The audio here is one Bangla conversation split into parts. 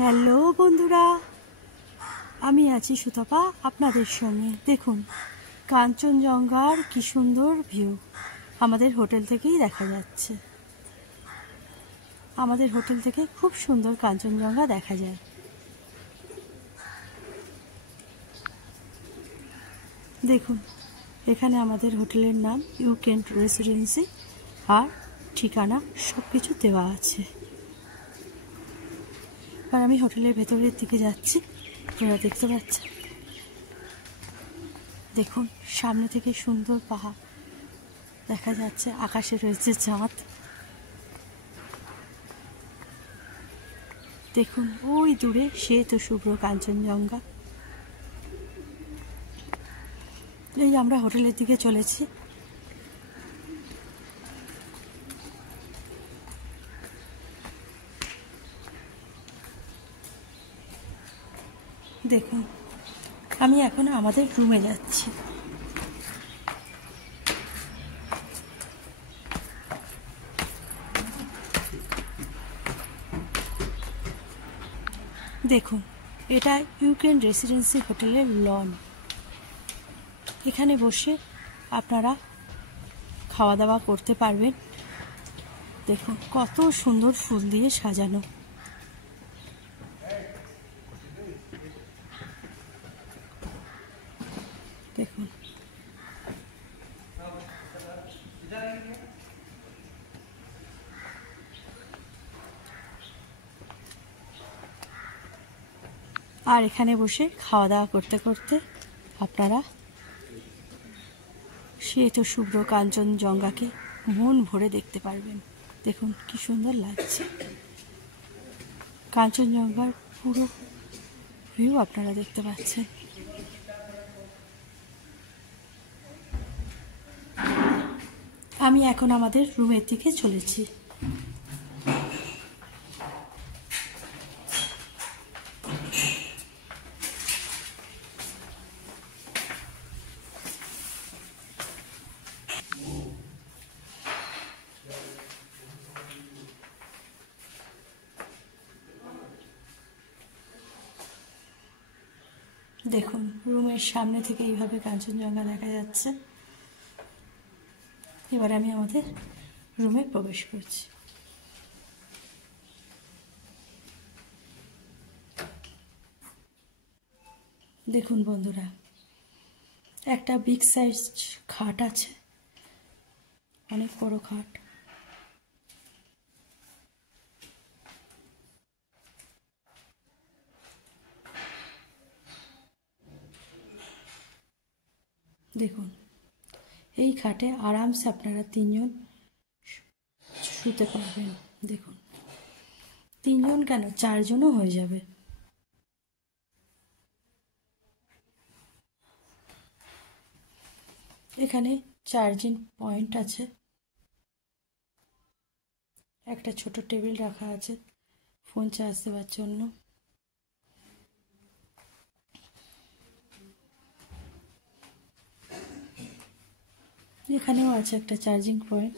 হ্যালো বন্ধুরা, আমি আছি সুতপা আপনাদের সঙ্গে। দেখুন কাঞ্চনজঙ্ঘার কি সুন্দর ভিউ আমাদের হোটেল থেকেই দেখা যাচ্ছে। আমাদের হোটেল থেকে খুব সুন্দর কাঞ্চনজঙ্ঘা দেখা যায়। দেখুন এখানে আমাদের হোটেলের নাম ইউকেন্ট রেসিডেন্সি আর ঠিকানা সব কিছু দেওয়া আছে। আর আমি হোটেলের ভেতরের দিকে যাচ্ছি, আপনারা দেখতে পাচ্ছেন। দেখুন সামনে থেকে সুন্দর পাহাড় দেখা যাচ্ছে, আকাশে রয়েছে চাঁদ। দেখুন ওই দূরে শ্বেত শুভ্র কাঞ্চনজঙ্ঘা। এই আমরা হোটেলের দিকে চলেছি। দেখুন আমি এখন আমাদের রুমে যাচ্ছি। দেখুন এটা ইউকেন্ট রেসিডেন্সি হোটেলের লন। এখানে বসে আপনারা খাওয়া দাওয়া করতে পারবেন। দেখুন কত সুন্দর ফুল দিয়ে সাজানো। দেখুন আর এখানে বসে খাওয়া দাওয়া করতে করতে আপনারা শ্বেত শুভ্র কাঞ্চনজঙ্ঘাকে মন ভরে দেখতে পারবেন। দেখুন কি সুন্দর লাগছে। কাঞ্চনজঙ্ঘার পুরো ভিউ আপনারা দেখতে পাচ্ছেন। আমি এখন আমাদের রুমের দিকে চলেছি। দেখুন রুমের সামনে থেকে এইভাবে কাঞ্চনজঙ্ঘা দেখা যাচ্ছে। এবার আমি আমাদের রুমে প্রবেশ করছি। দেখুন বন্ধুরা, একটা বিগ সাইজ খাট আছে, অনেক বড় খাট। দেখুন এই খাটে আরামসে আপনারা তিনজন শুতে পারবেন। দেখুন তিনজন কেন, চারজনও হয়ে যাবে। এখানে চার্জিং পয়েন্ট আছে, একটা ছোট টেবিল রাখা আছে ফোন চার্জ দেওয়ার জন্য। এখানেও আছে একটা চার্জিং পয়েন্ট,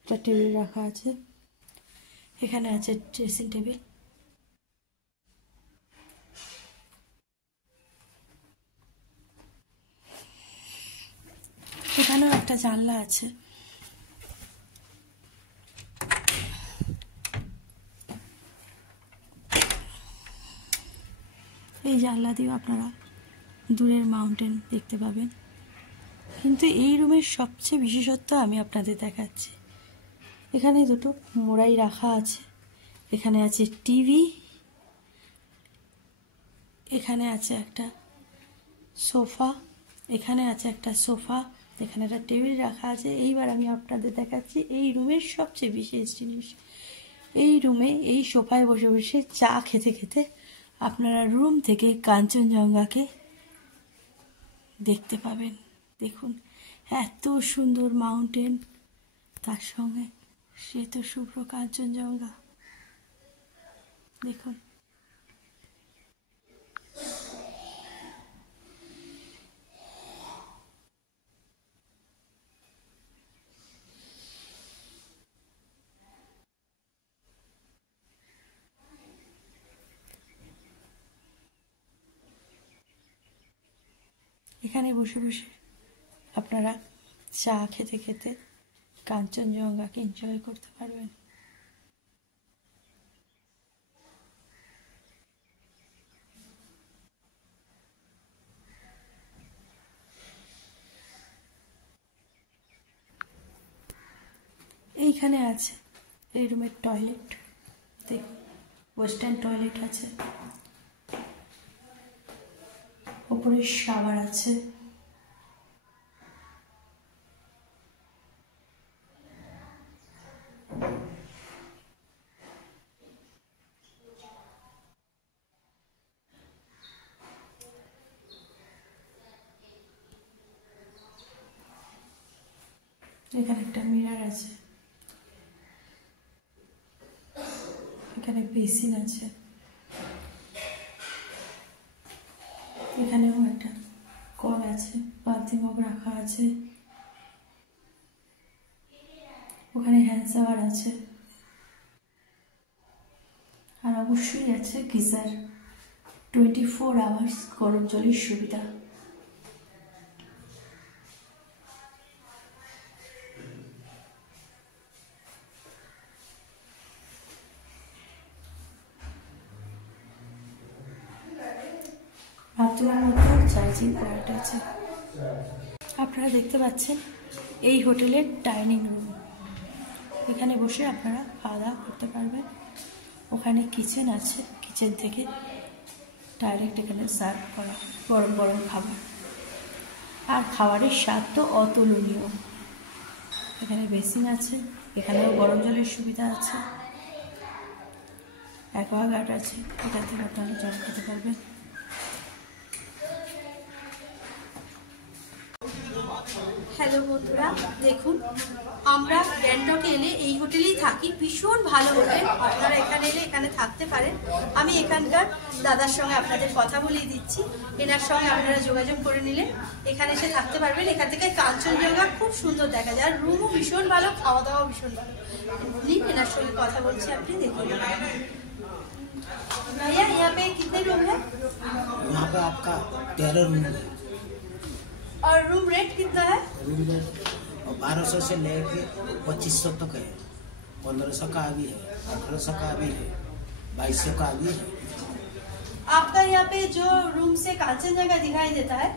একটা টেবিল রাখা আছে। এখানে আছে ড্রেসিং টেবিল। এখানেও একটা জানলা আছে। এই জানলা দিয়েও আপনারা দূরের মাউন্টেন দেখতে পাবেন। কিন্তু এই রুমের সবচেয়ে বিশেষত্ব আমি আপনাদের দেখাচ্ছি। এখানে দুটো মোড়াই রাখা আছে, এখানে আছে টিভি, এখানে আছে একটা সোফা, এখানে আছে একটা সোফা, এখানে একটা টেবিল রাখা আছে। এইবার আমি আপনাদের দেখাচ্ছি এই রুমের সবচেয়ে বিশেষ জিনিস। এই রুমে এই সোফায় বসে বসে চা খেতে খেতে আপনারা রুম থেকে কাঞ্চনজঙ্ঘাকে দেখতে পাবেন। দেখুন এত সুন্দর মাউন্টেন, তার সঙ্গে শ্বেত শুভ্র কাঞ্চনজঙ্ঘা। দেখুন এখানে বসে বসে আপনারা চা খেতে খেতে কাঞ্চনজঙ্ঘাকে এনজয় করতে পারবেন। এইখানে আছে এই রুমের টয়লেট, দেখুন ওয়েস্টার্ন টয়লেট আছে, ওপরে শাওয়ার আছে, এখানে একটা মিরর আছে, এখানে বেসিন আছে, এখানেও একটা কল আছে, বাথরুম মগ রাখা আছে, ওখানে হ্যান্ড শাওয়ার আছে, আর অবশ্যই আছে গিজার, 24 আওয়ার্স গরম জলের সুবিধা। বাথরুমের মধ্যে চার্জিং পয়েন্ট আছে। আপনারা দেখতে পাচ্ছেন এই হোটেলের ডাইনিং রুম, এখানে বসে আপনারা খাওয়া দাওয়া করতে পারবেন। ওখানে কিচেন আছে, কিচেন থেকে ডাইরেক্ট এখানে সার্ভ করা গরম গরম খাবার, আর খাবারের স্বাদ তো অতুলনীয়। এখানে বেসিন আছে, এখানেও গরম জলের সুবিধা আছে, অ্যাকোয়াগার্ড আছে, এখান থেকে আপনারা জল খেতে পারবেন। হ্যালো বন্ধুরা, দেখুন আমরা গ্যাংটকে এলে এই হোটেলেই থাকি, ভীষণ ভালো হোটেল। আপনারা এখানে এলে এখানে থাকতে পারেন। আমি এখানকার দাদার সঙ্গে আপনাদের কথা বলিয়ে দিচ্ছি, এনার সঙ্গে আপনারা যোগাযোগ করে নিলে এখানে এসে থাকতে পারবেন। এখান থেকে কাঞ্চনজঙ্ঘা খুব সুন্দর দেখা যায়, আর রুমও ভীষণ ভালো, খাওয়া দাওয়া ভীষণ ভালো। এনার সঙ্গে কথা বলছি, আপনি দেখুন। भैया यहाँ पे कितने रूम है? यहाँ पे आपका 13 रूम है। और रूम रेट कितना है? रूम रेट 1200 से लेके 2500 तक है, 1500 का भी है, 1800 का भी है, 2200 का भी है। आपका यहाँ पे जो रूम से कांचनजंगा दिखाई देता है,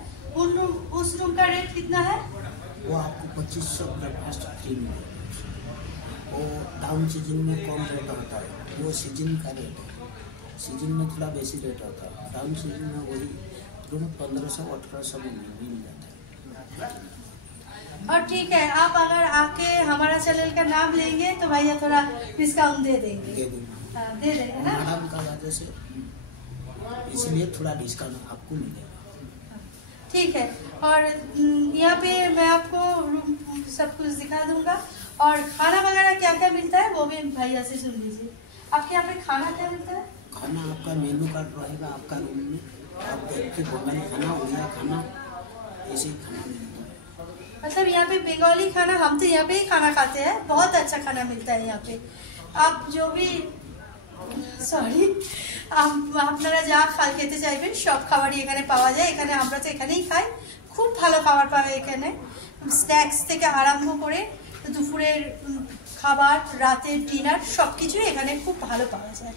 उस रूम का रेट कितना है? वो आपको 2500 ब्रेकफास्ट फ्री मिलेगा। वो डाउन सीजन में कम रेट होता है, वो सीजन का रेट है। सीजन में थोड़ा बेसी रेट होता है, डाउन सीजन में वही रूम 1500-1800 में मिल जाता है। और ठीक है, आप अगर आके हमारा चैनल का नाम लेंगे तो भैया थोड़ा डिस्काउंट दे देंगे। दे देंगे ना मैडम का वजह से, इसलिए थोड़ा डिस्काउंट आपको मिलेगा। ठीक है। और यहाँ पे मैं आपको सब कुछ दिखा दूंगा, और खाना वगैरह क्या क्या मिलता है वो भी भैया से सुन लीजिए। आपके यहाँ पे खाना क्या मिलता है? खाना आपका मेनू कार्ड रहेगा आपका रूम में, आप देख के बंगाली खाना, उड़िया खाना, ऐसे ही खाना मिलता है। मतलब यहाँ पे बंगाली खाना, हम तो यहाँ पे ही खाना खाते हैं, बहुत अच्छा खाना मिलता है यहाँ पे। आप जो भी সরি আপনারা যা খেতে চাইবেন সব খাবারই এখানে পাওয়া যায়। এখানে আমরা তো এখানেই খাই, খুব ভালো খাবার পাওয়া যায় এখানে, স্ন্যাক্স থেকে আরম্ভ করে দুপুরের খাবার, রাতের ডিনার, সব কিছুই এখানে খুব ভালো পাওয়া যায়।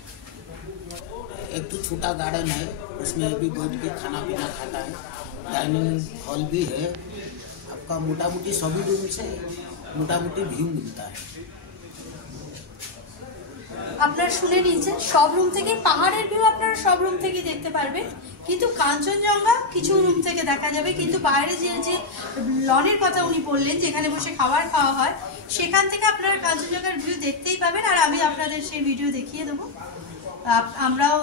एक तो छोटा गार्डन है, उसमें भी बैठ के खाना पीना खाता है, डाइनिंग हॉल भी है। आपका मोटा मोटी सभी रूम से मोटा मोटी व्यू मिलता है। আপনারা শুনে নিয়েছেন, সব রুম থেকে পাহাড়ের ভিউ আপনারা সব রুম থেকে দেখতে পারবেন, কিন্তু কাঞ্চনজঙ্ঘা কিছু রুম থেকে দেখা যাবে। কিন্তু বাইরে যে লনের কথা উনি বললেন, যেখানে বসে খাবার খাওয়া হয়, সেখান থেকে আপনারা কাঞ্চনজঙ্ঘার ভিউ দেখতেই পাবেন। আর আমি আপনাদের সেই ভিডিও দেখিয়ে দেবো। আমরাও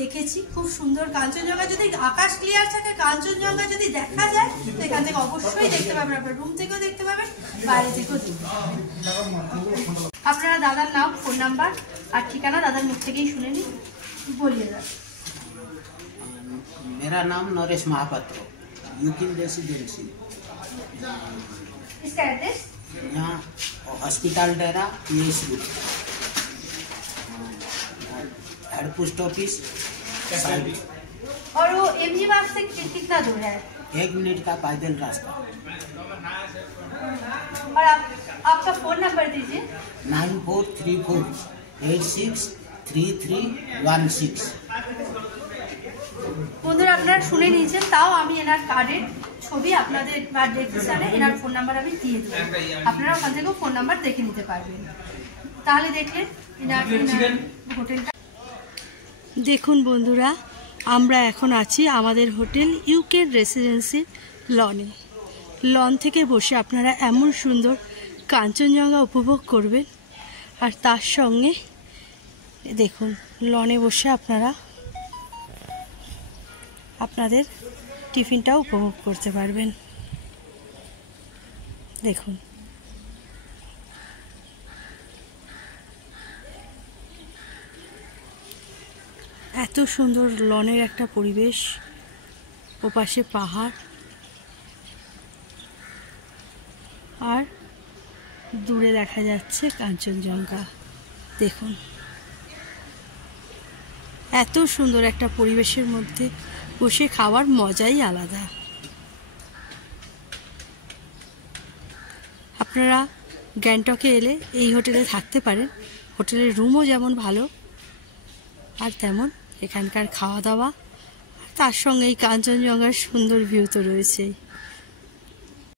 দেখেছি, খুব সুন্দর কাঞ্চনজঙ্ঘা। যদি আকাশ ক্লিয়ার থাকে, কাঞ্চনজঙ্ঘা যদি দেখা যায়, তো এখান থেকে অবশ্যই দেখতে পাবেন। আপনার রুম থেকেও দেখতে পাবেন, বাইরে থেকেও দেখতে পাবেন। আপনারা দাদার নাম, ফোন নাম্বার আর ঠিকানা দাদার মুখ থেকেই শুনে নিন, বলিয়ে দেন। मेरा नाम नरेश महापात्र, यूकिन रेसिडेंसी। इसका एड्रेस यहाँ हॉस्पिटल डेरा PS route, head post office side. और वो एमजी बाग से कितना दूर है? 1 मिनट का पैदल रास्ता। और आपका फोन नंबर दीजिए। 9434863316। বন্ধুরা আপনারা শুনে নিয়েছেন, তাও আমি এনার কার্ডের ছবি আপনাদের বা ডেসক্রিপশনে এনার ফোন নাম্বার আমি দিয়ে দেবো, আপনারা ওখান থেকেও ফোন নাম্বার দেখে নিতে পারবেন। তাহলে দেখলেন এনার হোটেলটা। দেখুন বন্ধুরা, আমরা এখন আছি আমাদের হোটেল ইউকে রেসিডেন্সির লনে। লন থেকে বসে আপনারা এমন সুন্দর কাঞ্চনজঙ্ঘা উপভোগ করবেন, আর তার সঙ্গে দেখুন লনে বসে আপনারা আপনাদের টিফিনটাও উপভোগ করতে পারবেন। দেখুন এত সুন্দর লনের একটা পরিবেশ, ওপাশে পাহাড় আর দূরে দেখা যাচ্ছে কাঞ্চনজঙ্ঘা। দেখুন এত সুন্দর একটা পরিবেশের মধ্যে বসে খাওয়ার মজাই আলাদা। আপনারা গ্যাংটকে এলে এই হোটেলে থাকতে পারেন। হোটেলের রুমও যেমন ভালো আর তেমন এখানকার খাওয়া দাওয়া, তার সঙ্গে এই কাঞ্চনজঙ্ঘার সুন্দর ভিউ তো রয়েছেই।